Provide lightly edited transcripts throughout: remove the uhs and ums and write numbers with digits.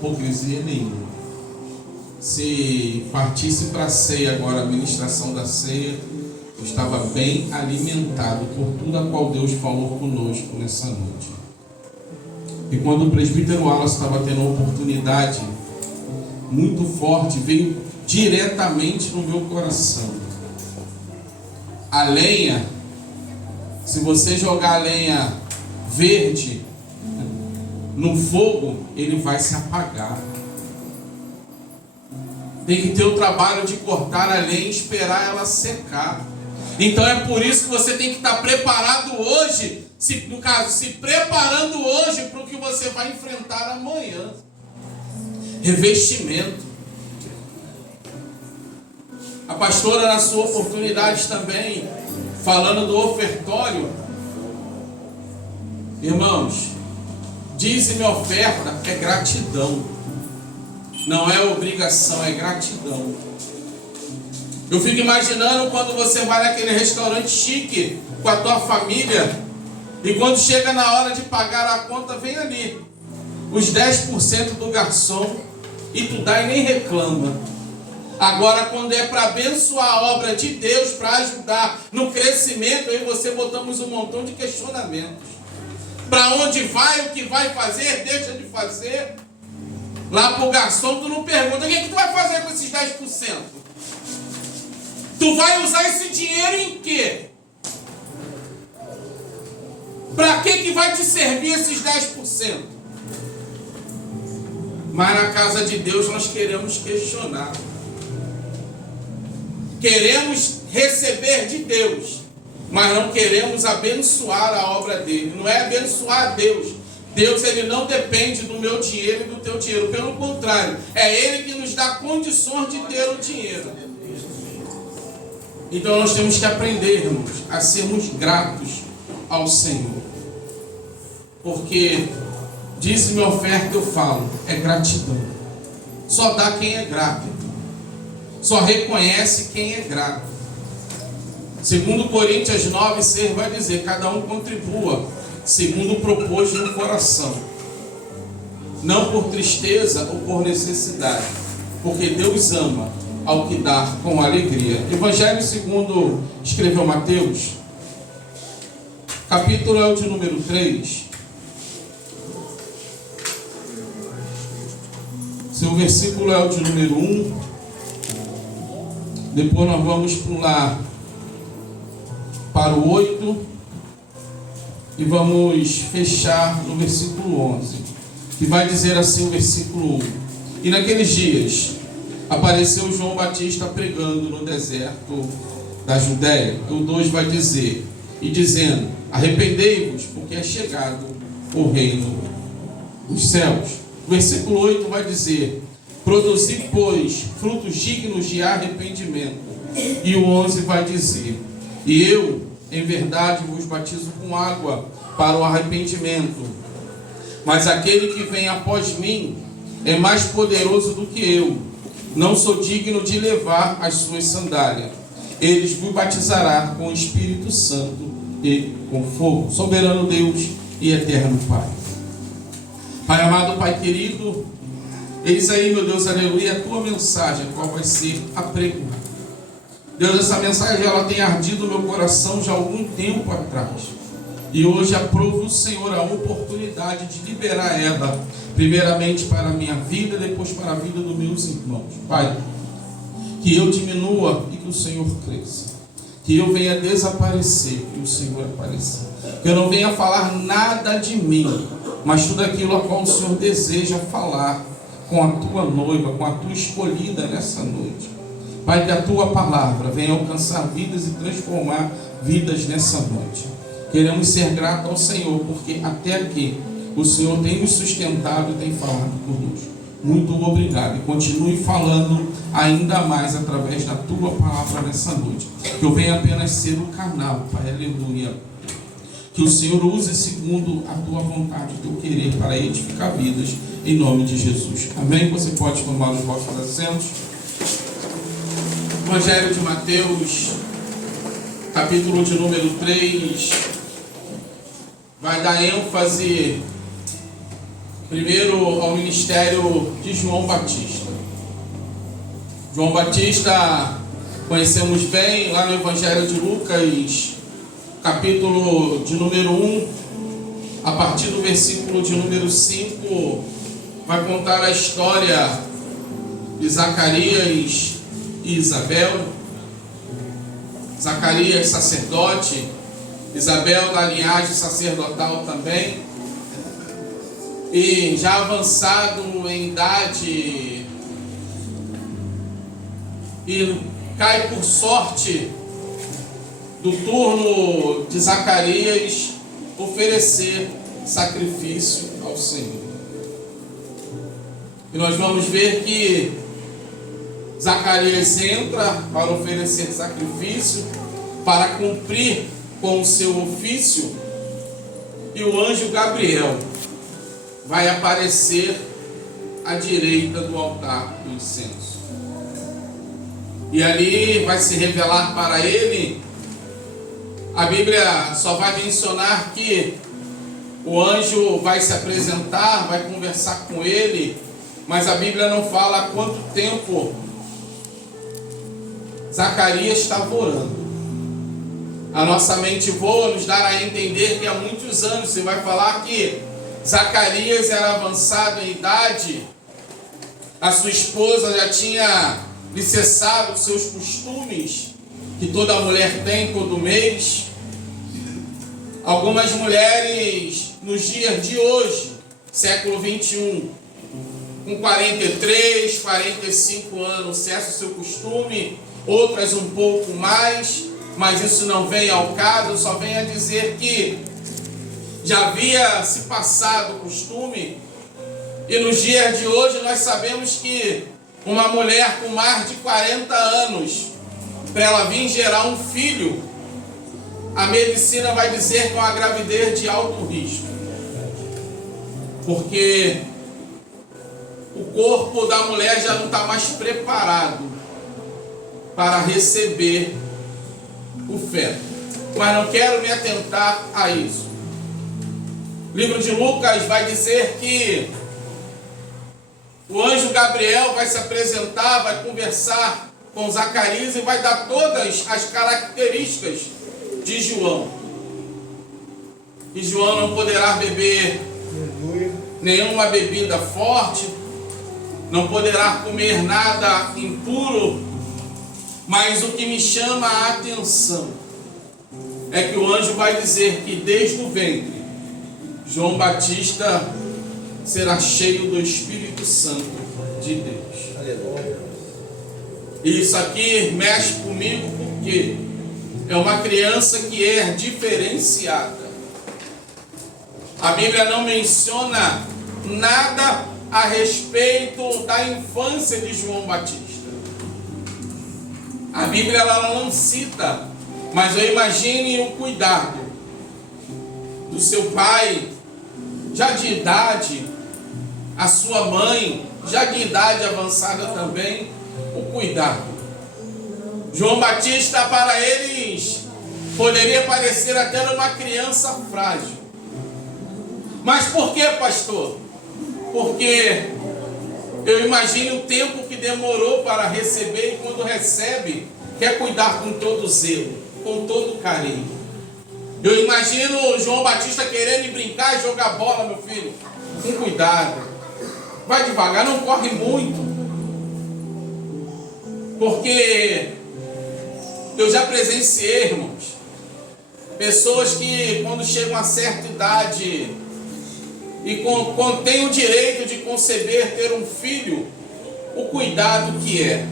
hipocrisia nenhuma. Se partisse para a ceia agora, a ministração da ceia, eu estava bem alimentado por tudo a qual Deus falou conosco nessa noite. E quando o presbítero Wallace estava tendo uma oportunidade muito forte, veio diretamente no meu coração. A lenha, se você jogar a lenha verde no fogo, ele vai se apagar. Tem que ter o trabalho de cortar a lenha e esperar ela secar. Então é por isso que você tem que estar preparado hoje, se preparando hoje para o que você vai enfrentar amanhã. Revestimento. A pastora, na sua oportunidade também, falando do ofertório, irmãos, dízimo e oferta é gratidão, não é obrigação, é gratidão. Eu fico imaginando quando você vai naquele restaurante chique com a tua família e quando chega na hora de pagar a conta, vem ali os 10% do garçom e tu dá e nem reclama. Agora, quando é para abençoar a obra de Deus, para ajudar no crescimento, aí você botamos um montão de questionamentos. Para onde vai, o que vai fazer, deixa de fazer. Lá para o garçom, tu não pergunta, o que tu vai fazer com esses 10%? Tu vai usar esse dinheiro em quê? Para que vai te servir esses 10%? Mas na casa de Deus nós queremos questionar. Queremos receber de Deus, mas não queremos abençoar a obra dele. Não é abençoar a Deus. Deus, ele não depende do meu dinheiro e do teu dinheiro. Pelo contrário, é ele que nos dá condições de ter o dinheiro. Então nós temos que aprender, irmãos, a sermos gratos ao Senhor. Porque dízimo e oferta, eu falo, é gratidão. Só dá quem é grato. Só reconhece quem é grato. Segundo Coríntios 9:6 vai dizer, cada um contribua segundo propôs no coração, não por tristeza ou por necessidade, porque Deus ama ao que dá com alegria. Evangelho segundo escreveu Mateus, capítulo é o de número 3. Seu versículo é o de número 1. Depois nós vamos pular para o 8 e vamos fechar no versículo 11, que vai dizer assim o versículo 1. E naqueles dias apareceu João Batista pregando no deserto da Judéia. O 2 vai dizer, e dizendo, arrependei-vos, porque é chegado o reino dos céus. O versículo 8 vai dizer, produzi, pois, frutos dignos de arrependimento. E o 11 vai dizer, e eu, em verdade, vos batizo com água para o arrependimento. Mas aquele que vem após mim é mais poderoso do que eu. Não sou digno de levar as suas sandálias. Ele vos batizará com o Espírito Santo e com fogo. Soberano Deus e eterno Pai. Pai amado, Pai querido, eis aí, meu Deus, aleluia, a tua mensagem, qual vai ser apregoada. Deus, essa mensagem, ela tem ardido no meu coração já há algum tempo atrás. E hoje aprovo o Senhor a oportunidade de liberar ela, primeiramente para a minha vida, depois para a vida dos meus irmãos. Pai, que eu diminua e que o Senhor cresça. Que eu venha desaparecer e o Senhor apareça. Que eu não venha falar nada de mim, mas tudo aquilo a qual o Senhor deseja falar com a tua noiva, com a tua escolhida nessa noite. Pai, que a tua palavra venha alcançar vidas e transformar vidas nessa noite. Queremos ser gratos ao Senhor, porque até aqui o Senhor tem nos sustentado e tem falado conosco. Muito obrigado. E continue falando ainda mais através da tua palavra nessa noite. Que eu venha apenas ser o canal, Pai, aleluia. Que o Senhor use segundo a tua vontade, o teu querer, para edificar vidas, em nome de Jesus. Amém? Você pode tomar os vossos assentos. Evangelho de Mateus, capítulo de número 3, vai dar ênfase Primeiro ao ministério de João Batista. João Batista, conhecemos bem lá no Evangelho de Lucas, capítulo de número 1, a partir do versículo de número 5, vai contar a história de Zacarias e Isabel. Zacarias, sacerdote, Isabel da linhagem sacerdotal também, e já avançado em idade, e cai por sorte do turno de Zacarias oferecer sacrifício ao Senhor. E nós vamos ver que Zacarias entra para oferecer sacrifício, para cumprir com o seu ofício, e o anjo Gabriel vai aparecer à direita do altar do incenso. E ali vai se revelar para ele. A Bíblia só vai mencionar que o anjo vai se apresentar, vai conversar com ele, mas a Bíblia não fala há quanto tempo Zacarias estava orando. A nossa mente voa, nos dá a entender que há muitos anos. Você vai falar que Zacarias era avançado em idade, a sua esposa já tinha lhe cessado os seus costumes que toda mulher tem todo mês. Algumas mulheres nos dias de hoje, século 21, com 43, 45 anos, cessa o seu costume, outras um pouco mais, mas isso não vem ao caso, só vem a dizer que já havia se passado o costume, e nos dias de hoje nós sabemos que uma mulher com mais de 40 anos, para ela vir gerar um filho, a medicina vai dizer que é uma gravidez de alto risco, porque o corpo da mulher já não está mais preparado para receber o feto. Mas não quero me atentar a isso. O livro de Lucas vai dizer que o anjo Gabriel vai se apresentar, vai conversar com Zacarias e vai dar todas as características de João. E João não poderá beber nenhuma bebida forte, não poderá comer nada impuro, mas o que me chama a atenção é que o anjo vai dizer que desde o ventre João Batista será cheio do Espírito Santo de Deus. Aleluia. E isso aqui mexe comigo porque é uma criança que é diferenciada. A Bíblia não menciona nada a respeito da infância de João Batista. A Bíblia ela não cita, mas eu imagine o cuidado do seu pai, já de idade, a sua mãe, já de idade avançada também, o cuidado. João Batista, para eles, poderia parecer até uma criança frágil. Mas por que, pastor? Porque eu imagino o tempo que demorou para receber, e quando recebe, quer cuidar com todo zelo, com todo carinho. Eu imagino João Batista querendo brincar e jogar bola, meu filho, com cuidado. Vai devagar, não corre muito. Porque eu já presenciei, irmãos, pessoas que quando chegam a certa idade e quando têm o direito de conceber, ter um filho, o cuidado que é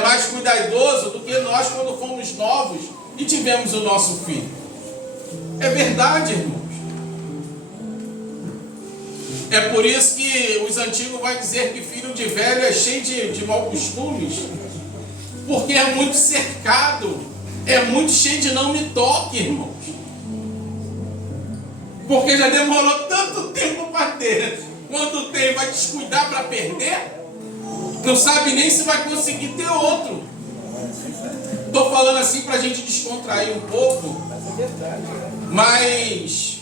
mais cuidadoso do que nós quando fomos novos e tivemos o nosso filho. É verdade, irmãos. É por isso que os antigos vão dizer que filho de velho é cheio de maus costumes, porque é muito cercado, é muito cheio de não me toque, irmãos. Porque já demorou tanto tempo para ter. Quando tem, vai descuidar para perder? Não sabe nem se vai conseguir ter outro. Estou falando assim para a gente descontrair um pouco. Mas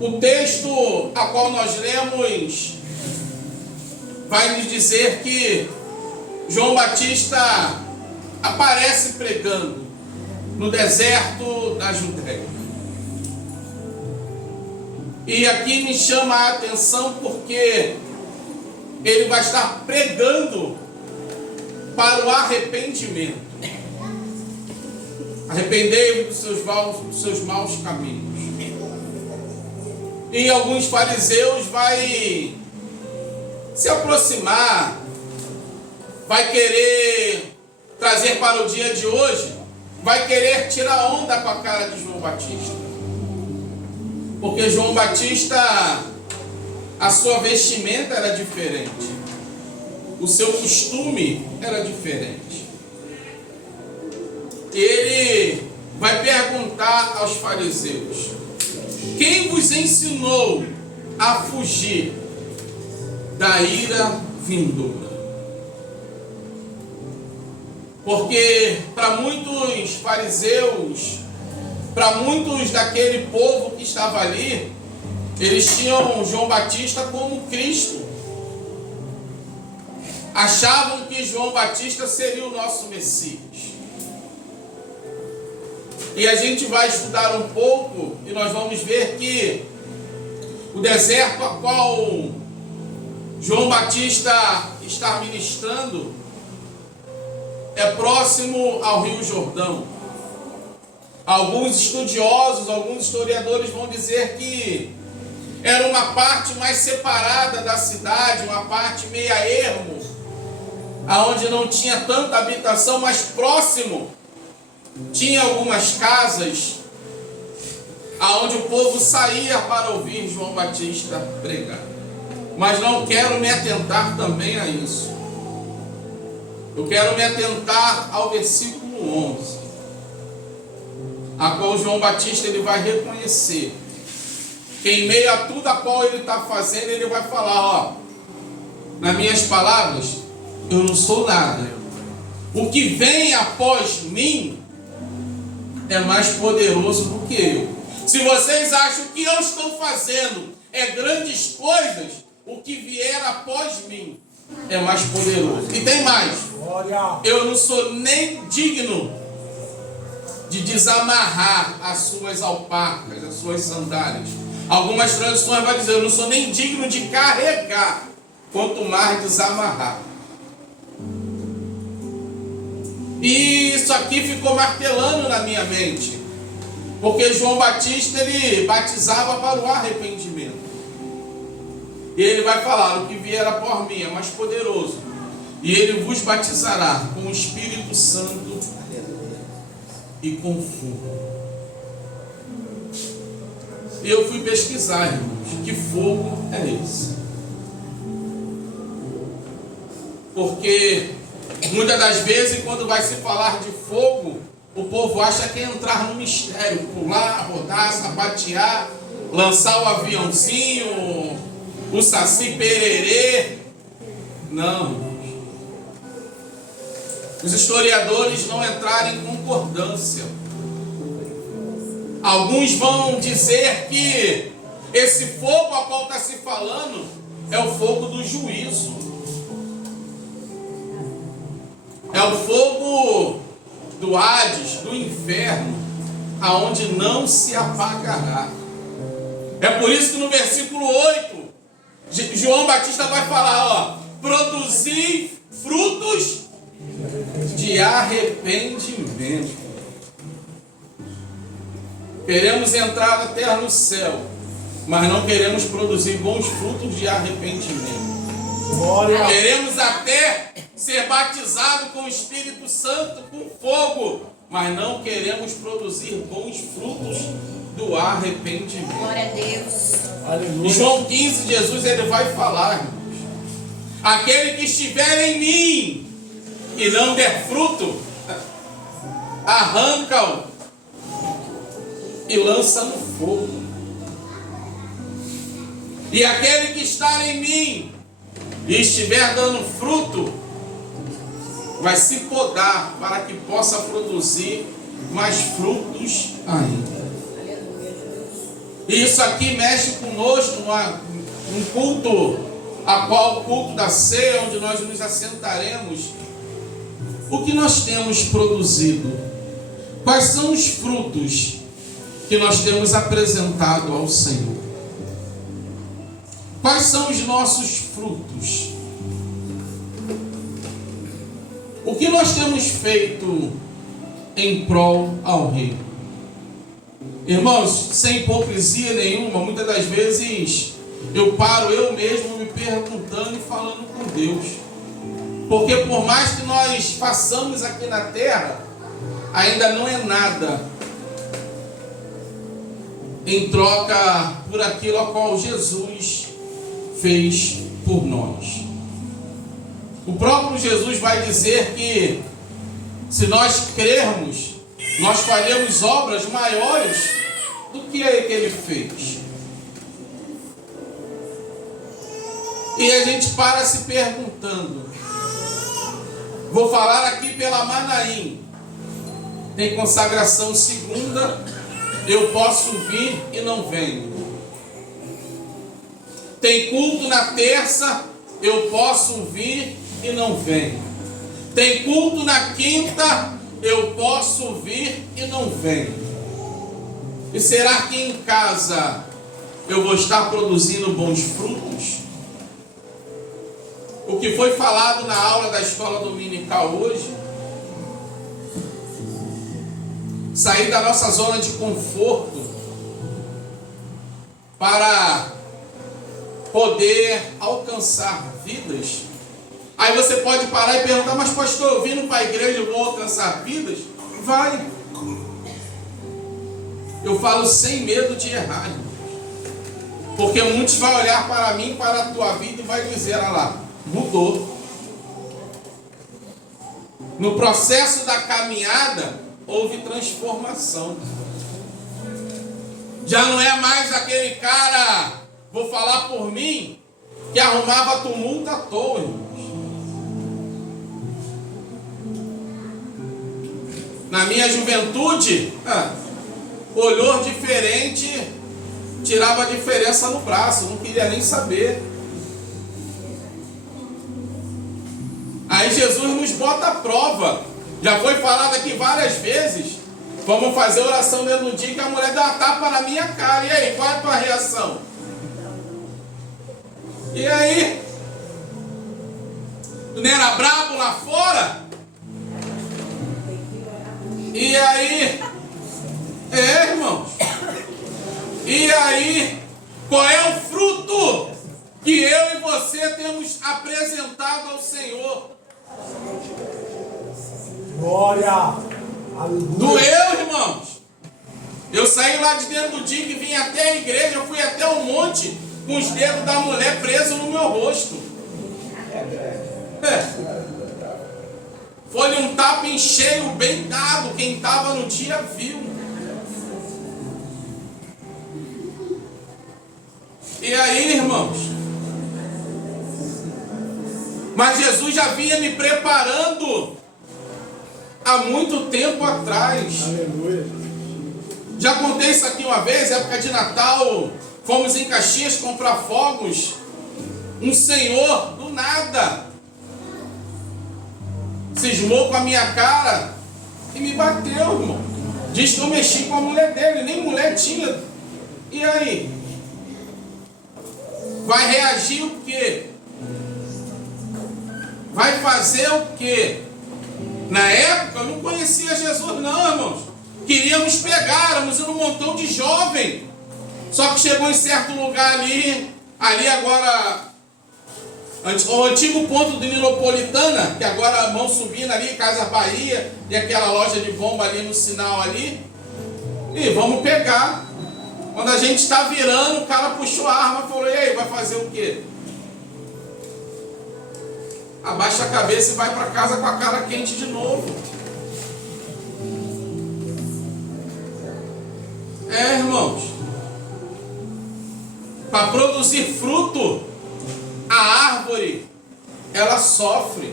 O texto a qual nós lemos vai nos dizer que João Batista aparece pregando no deserto da Judéia. E aqui me chama a atenção porque ele vai estar pregando para o arrependimento. Arrependei-vos dos seus maus caminhos. E alguns fariseus vai se aproximar, vai querer trazer para o dia de hoje, vai querer tirar onda com a cara de João Batista. Porque João Batista, a sua vestimenta era diferente, o seu costume era diferente. Ele vai perguntar aos fariseus: quem vos ensinou a fugir da ira vindoura? Porque para muitos fariseus, para muitos daquele povo que estava ali, eles tinham João Batista como Cristo. Achavam que João Batista seria o nosso Messias. E a gente vai estudar um pouco e nós vamos ver que o deserto a qual João Batista está ministrando é próximo ao Rio Jordão. Alguns estudiosos, alguns historiadores vão dizer que era uma parte mais separada da cidade, uma parte meia ermo, aonde não tinha tanta habitação, mas próximo tinha algumas casas aonde o povo saía para ouvir João Batista pregar. Mas não quero me atentar também a isso. Eu quero me atentar ao versículo 11, a qual João Batista ele vai reconhecer que em meio a tudo a qual ele está fazendo, ele vai falar: ó, nas minhas palavras, eu não sou nada. O que vem após mim é mais poderoso do que eu. Se vocês acham que eu estou fazendo grandes coisas, o que vier após mim é mais poderoso. E tem mais: eu não sou nem digno de desamarrar as suas alparcas, as suas sandálias. Algumas traduções vão dizer: eu não sou nem digno de carregar, quanto mais desamarrar. E isso aqui ficou martelando na minha mente, porque João Batista ele batizava para o arrependimento. E ele vai falar: o que vier após mim é mais poderoso, e ele vos batizará com o Espírito Santo e com fogo. E eu fui pesquisar, irmãos, que fogo é esse? Porque muitas das vezes, quando vai se falar de fogo, o povo acha que é entrar no mistério, pular, rodar, sapatear, lançar o aviãozinho, o saci pererê. Não. Os historiadores não entraram em concordância. Alguns vão dizer que esse fogo a qual está se falando é o fogo do juízo. É o fogo do Hades, do inferno, aonde não se apagará. É por isso que no versículo 8, João Batista vai falar: ó, produzir frutos de arrependimento. Queremos entrar até no céu, mas não queremos produzir bons frutos de arrependimento. Glória. Queremos até ser batizados com o Espírito Santo, com fogo, mas não queremos produzir bons frutos do arrependimento. Glória a Deus. Aleluia. Em João 15, Jesus ele vai falar: irmãos, aquele que estiver em mim e não der fruto, arranca-o e lança no fogo. E aquele que está em mim e estiver dando fruto, vai se podar para que possa produzir mais frutos ainda. E isso aqui mexe conosco num culto, a qual o culto da ceia, onde nós nos assentaremos. O que nós temos produzido? Quais são os frutos que nós temos apresentado ao Senhor? Quais são os nossos frutos? O que nós temos feito em prol ao Rei? Irmãos, sem hipocrisia nenhuma, muitas das vezes eu paro eu mesmo me perguntando e falando com Deus. Porque por mais que nós façamos aqui na terra, ainda não é nada em troca por aquilo a qual Jesus fez por nós. O próprio Jesus vai dizer que se nós crermos, nós faremos obras maiores do que ele fez. E a gente para se perguntando. Vou falar aqui pela Manaim. Tem consagração segunda, eu posso vir e não venho. Tem culto na terça, eu posso vir e não venho. Tem culto na quinta, eu posso vir e não venho. E será que em casa eu vou estar produzindo bons frutos? O que foi falado na aula da escola dominical hoje, sair da nossa zona de conforto para poder alcançar vidas. Aí você pode parar e perguntar, mas pastor, eu vindo para a igreja, eu vou alcançar vidas? Vai. Eu falo sem medo de errar. Porque muitos vão olhar para mim, para a tua vida e vai dizer, olha lá, mudou. No processo da caminhada, houve transformação. Já não é mais aquele cara, vou falar por mim, que arrumava tumulto à toa, irmãos. Na minha juventude, olhou diferente, tirava a diferença no braço, não queria nem saber. Aí Jesus nos bota à prova. Já foi falado aqui várias vezes. Vamos fazer oração dentro do dia que a mulher deu uma tapa na minha cara. E aí, qual é a tua reação? E aí? Tu não era brabo lá fora? E aí? Irmãos. E aí? Qual é o fruto que eu e você temos apresentado ao Senhor? Glória! Doeu, irmãos? Eu saí lá de dentro do dia e vim até a igreja, eu fui até o monte com os dedos da mulher presos no meu rosto. Foi um tapa em cheio, bem dado. Quem estava no dia viu. E aí, irmãos? Mas Jesus já vinha me preparando há muito tempo atrás. Aleluia. Já contei isso aqui uma vez, época de Natal, fomos em Caxias comprar fogos. Um senhor, do nada, cismou com a minha cara e me bateu, irmão. Diz que eu mexi com a mulher dele, nem mulher tinha. E aí? Vai reagir o quê? Vai fazer o quê? Na época eu não conhecia Jesus não, irmãos. Queríamos pegar, éramos um montão de jovem. Só que chegou em certo lugar ali agora, o antigo ponto de Nilopolitana, que agora vão subindo ali, Casa Bahia, e aquela loja de bomba ali no sinal ali. E vamos pegar. Quando a gente está virando, o cara puxou a arma e falou, e aí, vai fazer o quê? Abaixa a cabeça e vai para casa com a cara quente de novo. Irmãos, para produzir fruto, a árvore, ela sofre.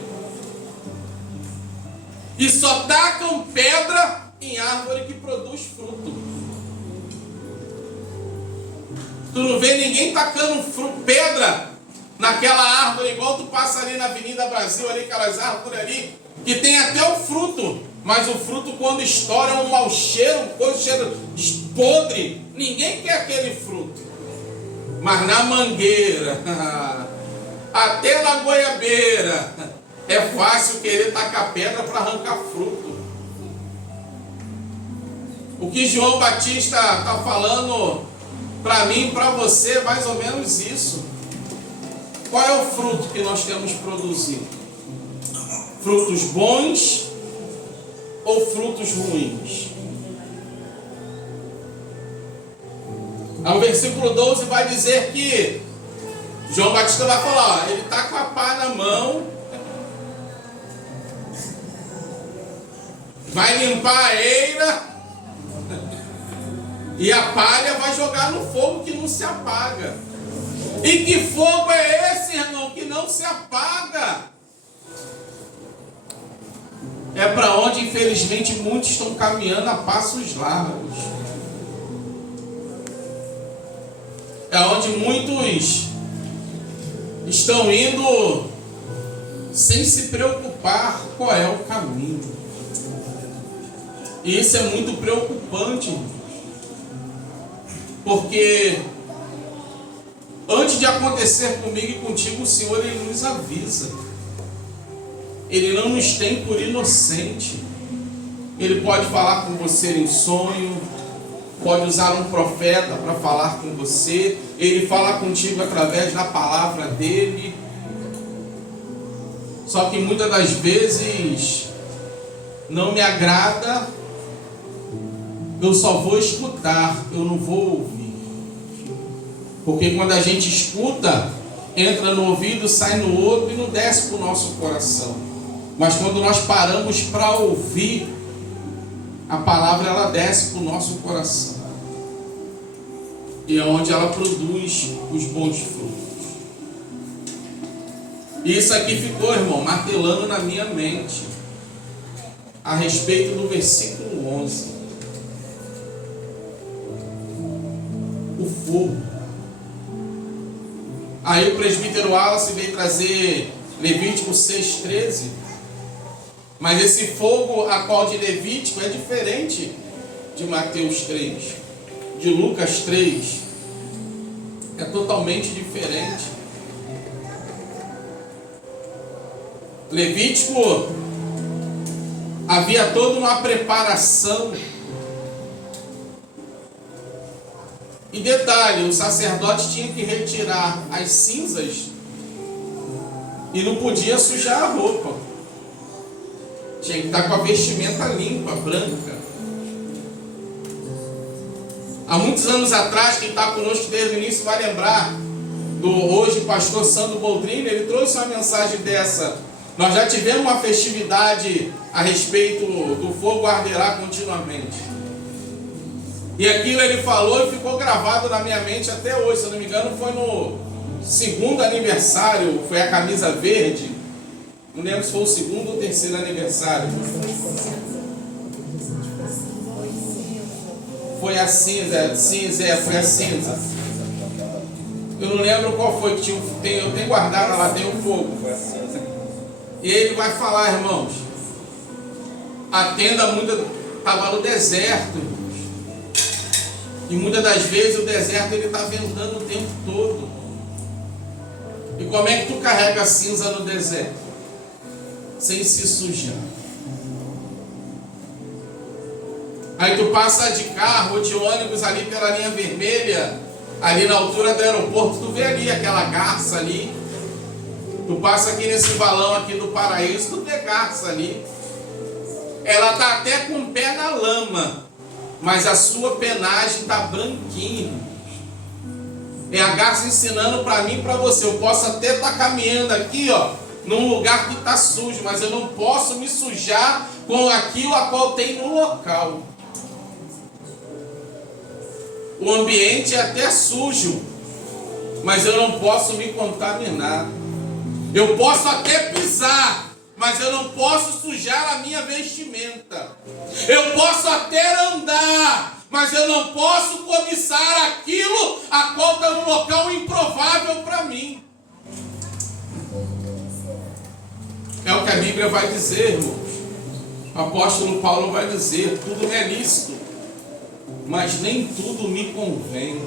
E só tacam pedra em árvore que produz fruto. Tu não vê ninguém tacando pedra naquela árvore, igual tu passa ali na Avenida Brasil, ali, aquelas árvores ali, que tem até o fruto, mas o fruto quando estoura é um mau cheiro, cheiro podre. Ninguém quer aquele fruto. Mas na mangueira, até na goiabeira, é fácil querer tacar pedra para arrancar fruto. O que João Batista está falando para mim e para você é mais ou menos isso. Qual é o fruto que nós temos produzido? Frutos bons ou frutos ruins? O versículo 12 vai dizer que João Batista vai falar, ó, ele está com a pá na mão, vai limpar a eira e a palha vai jogar no fogo que não se apaga. E que fogo é esse, irmão, que não se apaga? É para onde, infelizmente, muitos estão caminhando a passos largos. É onde muitos estão indo sem se preocupar qual é o caminho. E isso é muito preocupante, porque antes de acontecer comigo e contigo, o Senhor, Ele nos avisa. Ele não nos tem por inocente. Ele pode falar com você em sonho, pode usar um profeta para falar com você. Ele fala contigo através da palavra dele. Só que muitas das vezes não me agrada, eu só vou escutar, eu não vou ouvir. Porque quando a gente escuta, entra no ouvido, sai no outro e não desce para o nosso coração. Mas quando nós paramos para ouvir, a palavra ela desce para o nosso coração. E é onde ela produz os bons frutos. E isso aqui ficou, irmão, martelando na minha mente a respeito do versículo 11. O fogo. Aí o presbítero Wallace veio trazer Levítico 6,13. Mas esse fogo a qual de Levítico é diferente de Mateus 3, de Lucas 3. É totalmente diferente. Levítico havia toda uma preparação. E detalhe, o sacerdote tinha que retirar as cinzas e não podia sujar a roupa. Tinha que estar com a vestimenta limpa, branca. Há muitos anos atrás, quem está conosco desde o início vai lembrar do hoje pastor Sandro Boldrini, ele trouxe uma mensagem dessa. Nós já tivemos uma festividade a respeito do fogo arderá continuamente. E aquilo ele falou e ficou gravado na minha mente até hoje. Se eu não me engano, foi no segundo aniversário, foi a camisa verde. Não lembro se foi o segundo ou terceiro aniversário. Foi a cinza, foi a cinza. Eu não lembro qual foi que tinha, eu tenho guardado lá, tem um fogo. E ele vai falar, irmãos, a tenda estava no deserto, irmãos. E muitas das vezes o deserto ele está ventando o tempo todo. E como é que tu carrega a cinza no deserto? Sem se sujar. Aí tu passa de carro ou de ônibus ali pela linha vermelha, ali na altura do aeroporto, tu vê ali aquela garça ali. Tu passa aqui nesse valão aqui do Paraíso, tu vê garça ali. Ela está até com o pé na lama, mas a sua penagem está branquinha. É a garça ensinando para mim e para você. Eu posso até estar caminhando aqui, ó, num lugar que está sujo, mas eu não posso me sujar com aquilo a qual tem no local. O ambiente é até sujo, mas eu não posso me contaminar. Eu posso até pisar, mas eu não posso sujar a minha vestimenta. Eu posso até andar, mas eu não posso cobiçar aquilo a qual está no local improvável para mim. É o que a Bíblia vai dizer, irmãos. O apóstolo Paulo vai dizer: tudo me é lícito, mas nem tudo me convém.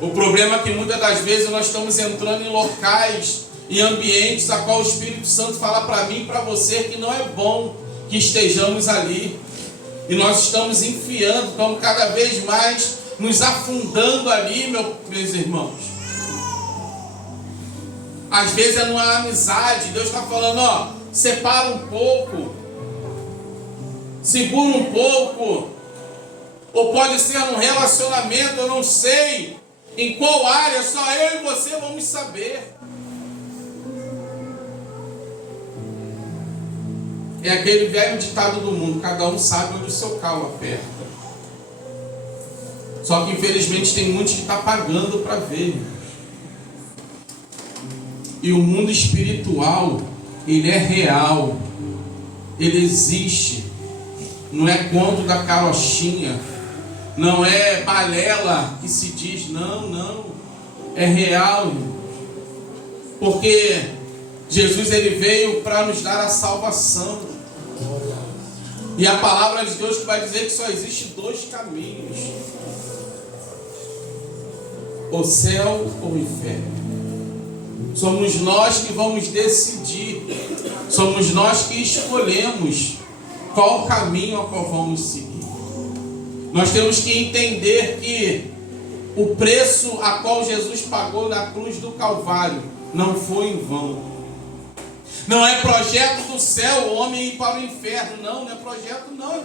O problema é que muitas das vezes nós estamos entrando em locais, em ambientes a qual o Espírito Santo fala para mim e para você que não é bom que estejamos ali. E nós estamos enfiando, estamos cada vez mais nos afundando ali, meus irmãos. Às vezes é numa amizade, Deus está falando, ó, separa um pouco, segura um pouco, ou pode ser num relacionamento, eu não sei em qual área, só eu e você vamos saber. É aquele velho ditado do mundo, cada um sabe onde o seu calo aperta. Só que infelizmente tem muitos que estão pagando para ver. E o mundo espiritual, ele é real, ele existe. Não é conto da carochinha, não é balela que se diz, não, é real. Porque Jesus ele veio para nos dar a salvação. E a palavra de Deus que vai dizer que só existe dois caminhos: o céu ou o inferno. Somos nós que vamos decidir, somos nós que escolhemos qual caminho a qual vamos seguir. Nós temos que entender que o preço a qual Jesus pagou na cruz do Calvário não foi em vão. Não é projeto do céu o homem ir para o inferno, não é projeto não.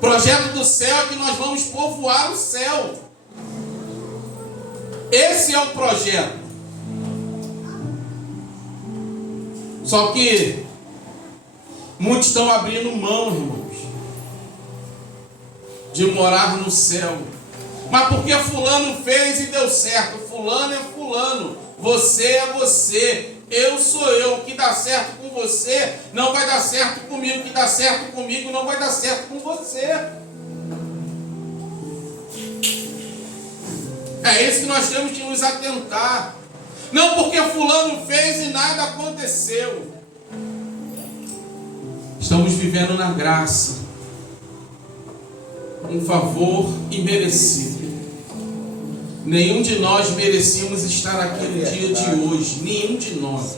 Projeto do céu é que nós vamos povoar o céu. Esse é o projeto. Só que muitos estão abrindo mão, irmãos, de morar no céu. Mas porque fulano fez e deu certo. Fulano é fulano, você é você, eu sou eu. O que dá certo com você não vai dar certo comigo. O que dá certo comigo não vai dar certo com você. É isso que nós temos que nos atentar. Não porque fulano fez e nada aconteceu. Estamos vivendo na graça, um favor imerecido. Nenhum de nós merecíamos estar aqui no dia de hoje. Nenhum de nós.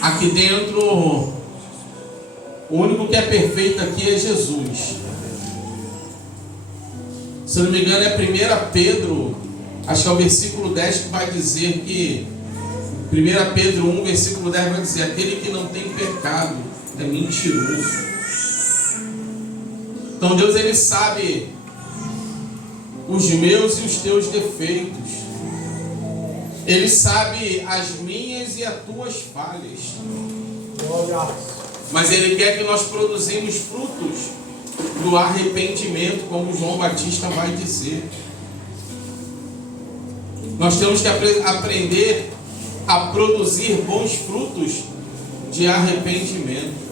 Aqui dentro, o único que é perfeito aqui é Jesus. Se não me engano é 1 Pedro, acho que é o versículo 10 que vai dizer que 1 Pedro 1, versículo 10 vai dizer: aquele que não tem pecado é mentiroso. Então Deus ele sabe os meus e os teus defeitos. Ele sabe as minhas e as tuas falhas. Mas Ele quer que nós produzimos frutos do arrependimento, como João Batista vai dizer. Nós temos que aprender a produzir bons frutos de arrependimento.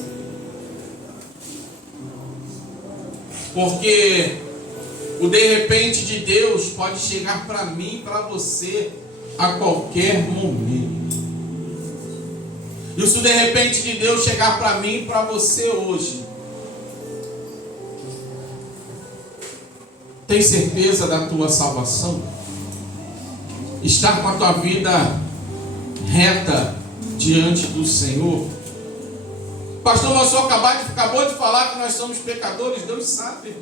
Porque o de repente de Deus pode chegar para mim e para você a qualquer momento. E se o de repente de Deus chegar para mim e para você hoje, tem certeza da tua salvação? Estar com a tua vida reta diante do Senhor? Pastor, o senhor acabou de falar que nós somos pecadores. Deus sabe.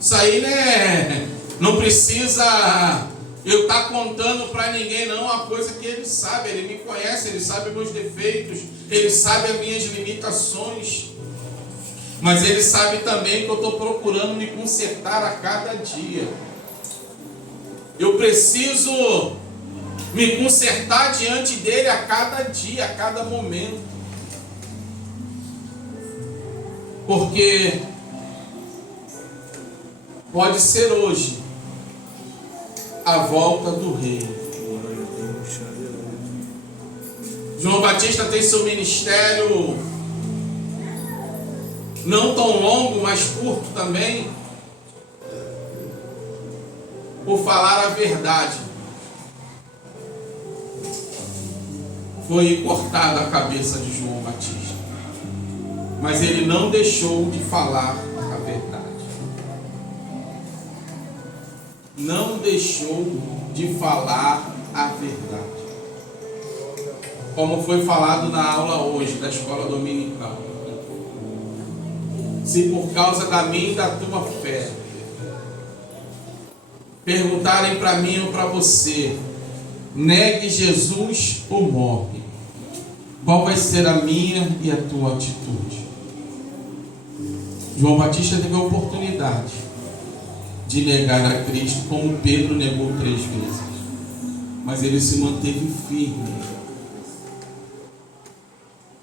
Isso aí, né? Não precisa eu estar contando para ninguém, não. Uma coisa que Ele sabe. Ele me conhece, Ele sabe meus defeitos, Ele sabe as minhas limitações. Mas Ele sabe também que eu estou procurando me consertar a cada dia. Eu preciso me consertar diante dEle a cada dia, a cada momento. Porque pode ser hoje a volta do Rei. João Batista tem seu ministério não tão longo, mas curto também, por falar a verdade. Foi cortada a cabeça de João Batista, mas ele não deixou de falar a verdade. Não deixou de falar a verdade. Como foi falado na aula hoje da escola dominical. Se por causa da minha e da tua fé perguntarem para mim ou para você, negue Jesus ou morre, qual vai ser a minha e a tua atitude? João Batista teve a oportunidade de negar a Cristo, como Pedro negou 3 vezes, mas ele se manteve firme.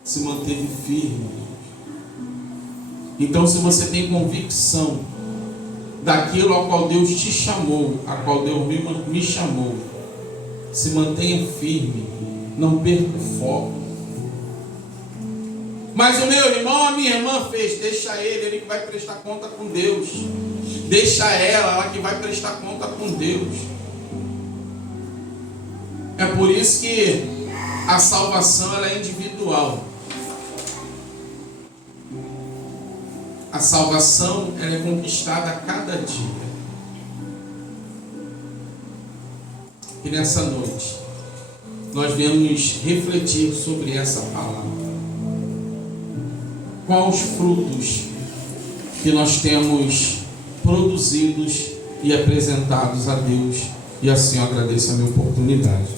Se manteve firme. Então, se você tem convicção daquilo ao qual Deus te chamou, a qual Deus me chamou, se mantenha firme, não perca o foco. Mas o meu irmão, a minha irmã fez, deixa ele que vai prestar conta com Deus. Deixa ela que vai prestar conta com Deus. É por isso que a salvação ela é individual. A salvação ela é conquistada a cada dia. E nessa noite nós viemos refletir sobre essa palavra. Quais os frutos que nós temos produzidos e apresentados a Deus? E assim eu agradeço a minha oportunidade.